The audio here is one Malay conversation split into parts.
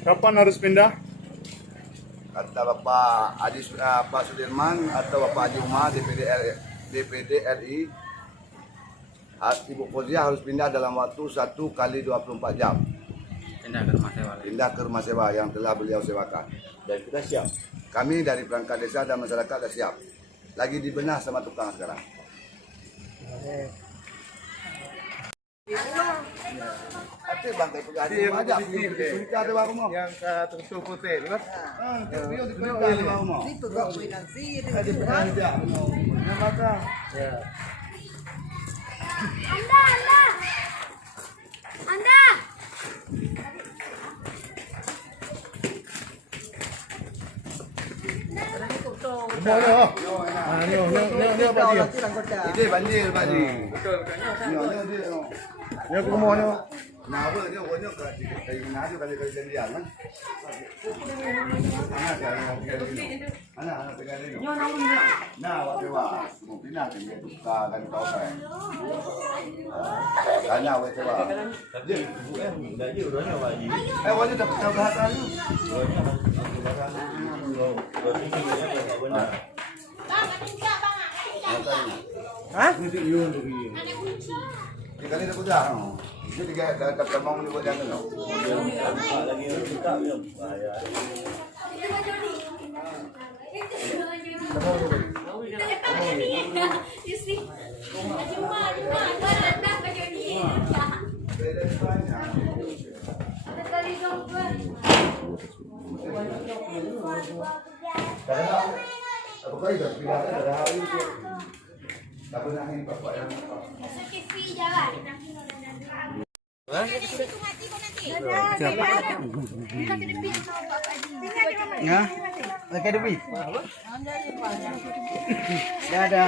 Kapan harus pindah? Kata Bapak Pak Sudirman atau Bapak Haji Umar DPD RI, Ibu Fauzia harus pindah dalam waktu 1 kali 24 jam. Pindah ke rumah sewa yang telah beliau sewakan. Dan kita siap. Kami dari perangkat desa dan masyarakat sudah siap. Lagi dibenah sama tukang sekarang. Ada bangkai pegadaian aja. Kita ada baru mau. Yang ke Tungsu Putih, kan? Dia di baru mau. Itu kau nanti itu. Ada pegadaian. Maka. Ya. Anda. Semuanya. Ah, ni apa dia? Ini banjir tadi. Betul. Ini. Ni aku mau ni. Nah, apa dia banyak kayak naju kali janjian kan? Anak pegang ini. Nah, waktu mau pindah ke duka kan kau kan. Tanya waktu Tadi ibu dah je udahnya lagi. wajib dapat tahu bahasa lu. Hah? Ini dia untuk ini. Tiga ni dah sudah. Jadi tiga dapat mau ni buat jangan lo. Lagi buka belum? Ya. Apa kau dah pindah dah hari ni? Tak pernah ni bapak yang Ya, pakai duit. Ada.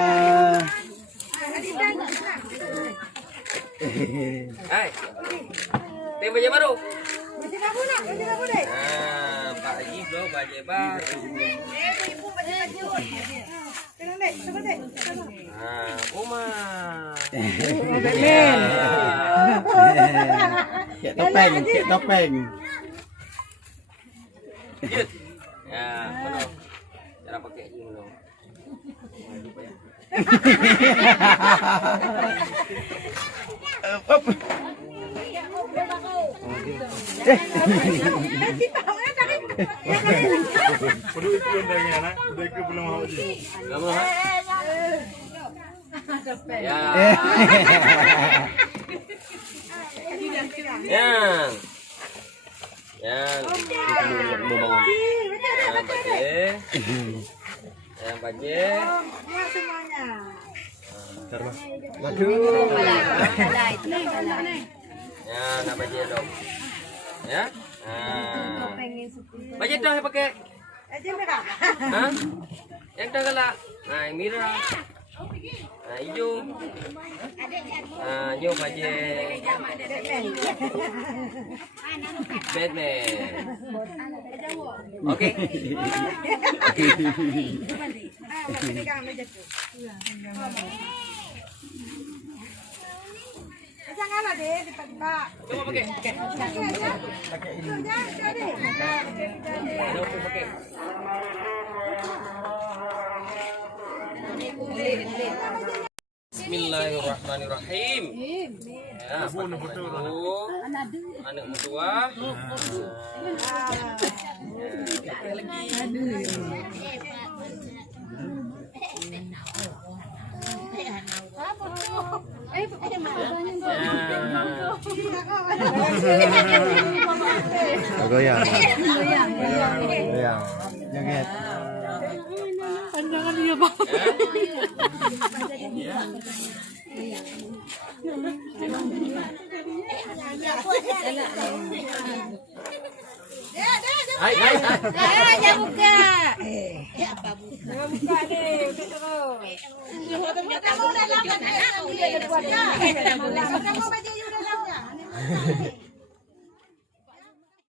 Hai. Tim baju baru. Pak Haji bro baju baru. Uma. Kayak topeng. Lanjut. Ya, benar. Cara pakai ini dong. Perlu itu undangnya nak. Sudah ke belum mau je. Kamu ha? Ya. Yang. Yang baje. Ya, nak baje dong. Ya. Baje dah yang pakai. Hah? Yang dah galak. Nah, yang merah. Nah, hijau. Hijau baje. Batman. Okey. Janganlah deh dipakai. Coba pakai. Pakai ini. Jadi. Ada okey pakai. Bismillahirrahmanirrahim. Ya, anak mertua. Pakai lagi. Goyang. Jangan. Pandangan dia bang. Hai. Jangan buka. Apa buka? Jangan buka deh, untuk terus. Kamu udah lama kan? Udah buat. Kamu baju udah lama.